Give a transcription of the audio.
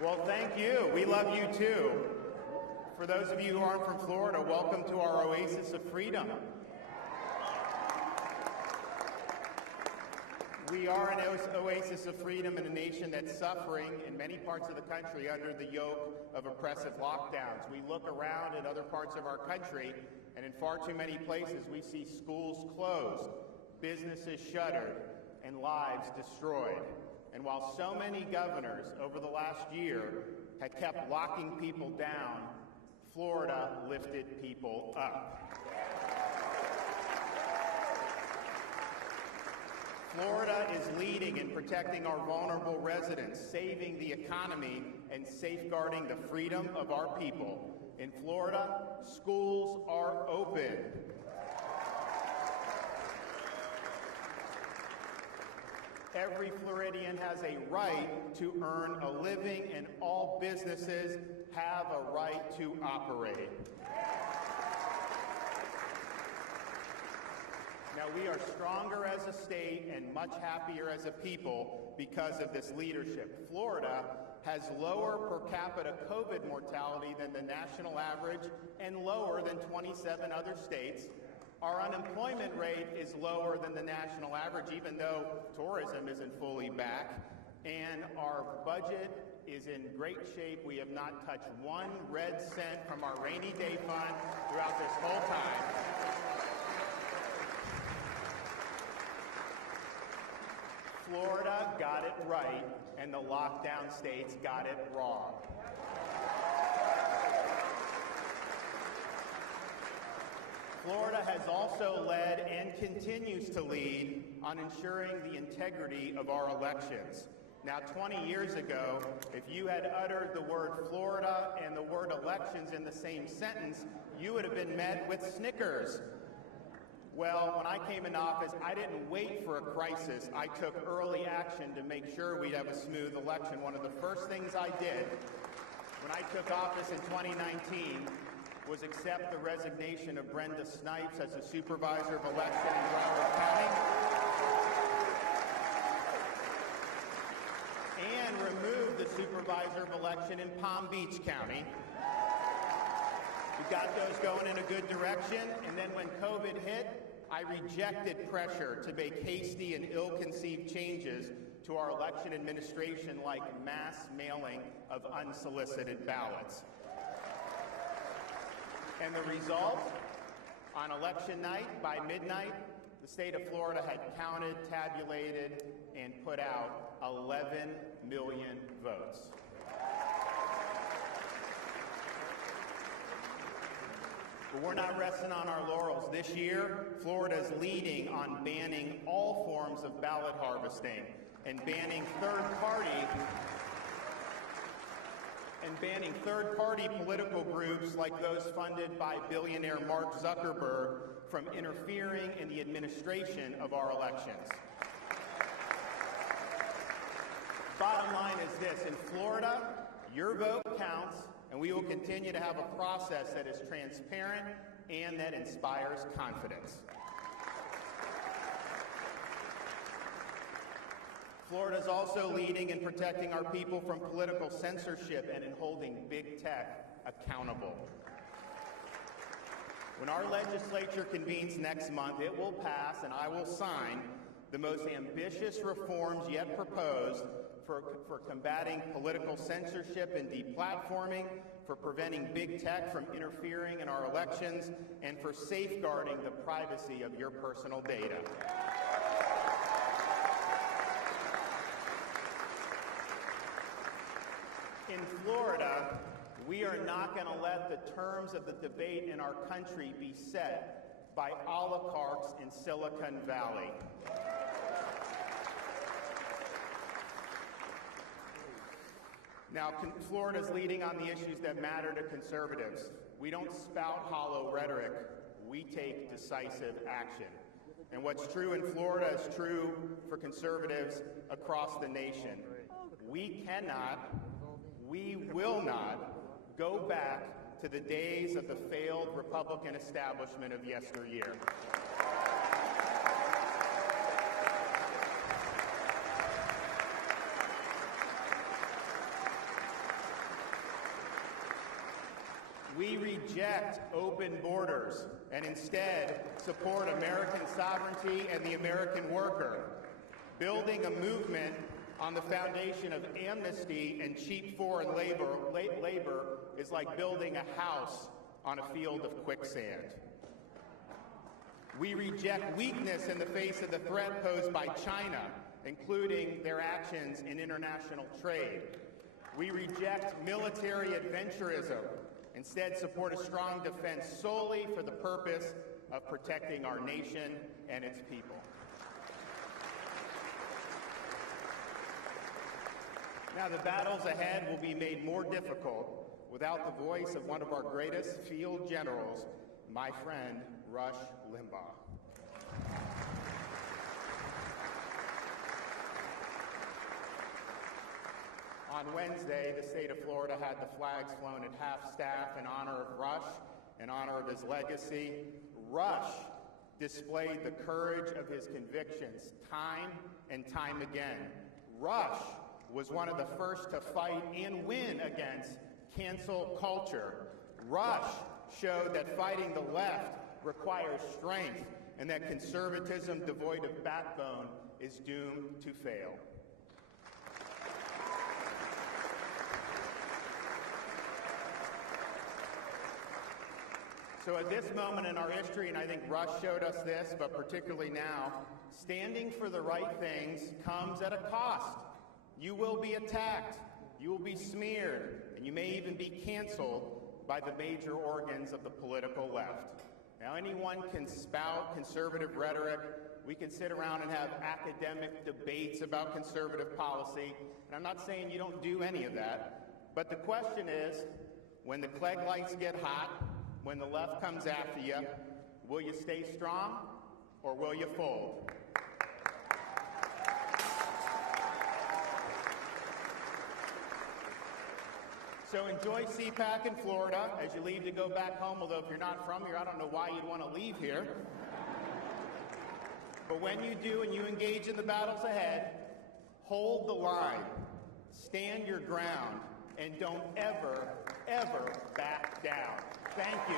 Well, thank you. We love you too. For those of you who aren't from Florida, welcome to our oasis of freedom. We are an oasis of freedom in a nation that's suffering in many parts of the country under the yoke of oppressive lockdowns. We look around at other parts of our country, and in far too many places we see schools closed, businesses shuttered, and lives destroyed. And while so many governors over the last year had kept locking people down, Florida lifted people up. Florida is leading in protecting our vulnerable residents, saving the economy, and safeguarding the freedom of our people. In Florida, schools are open. Every Floridian has a right to earn a living, and all businesses have a right to operate. Now, we are stronger as a state and much happier as a people because of this leadership. Florida has lower per capita COVID mortality than the national average and lower than 27 other states. Our unemployment rate is lower than the national average, even though tourism isn't fully back. And our budget is in great shape. We have not touched one red cent from our rainy day fund throughout this whole time. Florida got it right, and the lockdown states got it wrong. Florida has also led and continues to lead on ensuring the integrity of our elections. Now, 20 years ago, if you had uttered the word Florida and the word elections in the same sentence, you would have been met with snickers. Well, when I came in office, I didn't wait for a crisis. I took early action to make sure we'd have a smooth election. One of the first things I did when I took office in 2019 was accept the resignation of Brenda Snipes as the supervisor of election in Broward County and remove the supervisor of election in Palm Beach County. We got those going in a good direction, and then when COVID hit, I rejected pressure to make hasty and ill-conceived changes to our election administration like mass mailing of unsolicited ballots. And the result, on election night, by midnight, the state of Florida had counted, tabulated, and put out 11 million votes. But we're not resting on our laurels. This year, Florida is leading on banning all forms of ballot harvesting and banning third-party political groups like those funded by billionaire Mark Zuckerberg from interfering in the administration of our elections. Bottom line is this: in Florida, your vote counts, and we will continue to have a process that is transparent and that inspires confidence. Florida is also leading in protecting our people from political censorship and in holding big tech accountable. When our legislature convenes next month, it will pass and I will sign the most ambitious reforms yet proposed for combating political censorship and deplatforming, for preventing big tech from interfering in our elections, and for safeguarding the privacy of your personal data. In Florida, we are not going to let the terms of the debate in our country be set by oligarchs in Silicon Valley. Now, Florida is leading on the issues that matter to conservatives. We don't spout hollow rhetoric. We take decisive action. And what's true in Florida is true for conservatives across the nation. We cannot, we will not go back to the days of the failed Republican establishment of yesteryear. We reject open borders and instead support American sovereignty and the American worker. Building a movement on the foundation of amnesty and cheap foreign labor is like building a house on a field of quicksand. We reject weakness in the face of the threat posed by China, including their actions in international trade. We reject military adventurism, instead support a strong defense solely for the purpose of protecting our nation and its people. Now, the battles ahead will be made more difficult without the voice of one of our greatest field generals, my friend, Rush Limbaugh. On Wednesday, the state of Florida had the flags flown at half-staff in honor of Rush, in honor of his legacy. Rush displayed the courage of his convictions time and time again. Rush was one of the first to fight and win against cancel culture. Rush showed that fighting the left requires strength and that conservatism devoid of backbone is doomed to fail. So at this moment in our history, and I think Rush showed us this, but particularly now, standing for the right things comes at a cost. You will be attacked, you will be smeared, and you may even be canceled by the major organs of the political left. Now, anyone can spout conservative rhetoric. We can sit around and have academic debates about conservative policy, and I'm not saying you don't do any of that, but the question is, when the Clegg lights get hot, when the left comes after you, will you stay strong or will you fold? So enjoy CPAC in Florida as you leave to go back home, although if you're not from here, I don't know why you'd want to leave here. But when you do and you engage in the battles ahead, hold the line, stand your ground, and don't ever, ever back down. Thank you.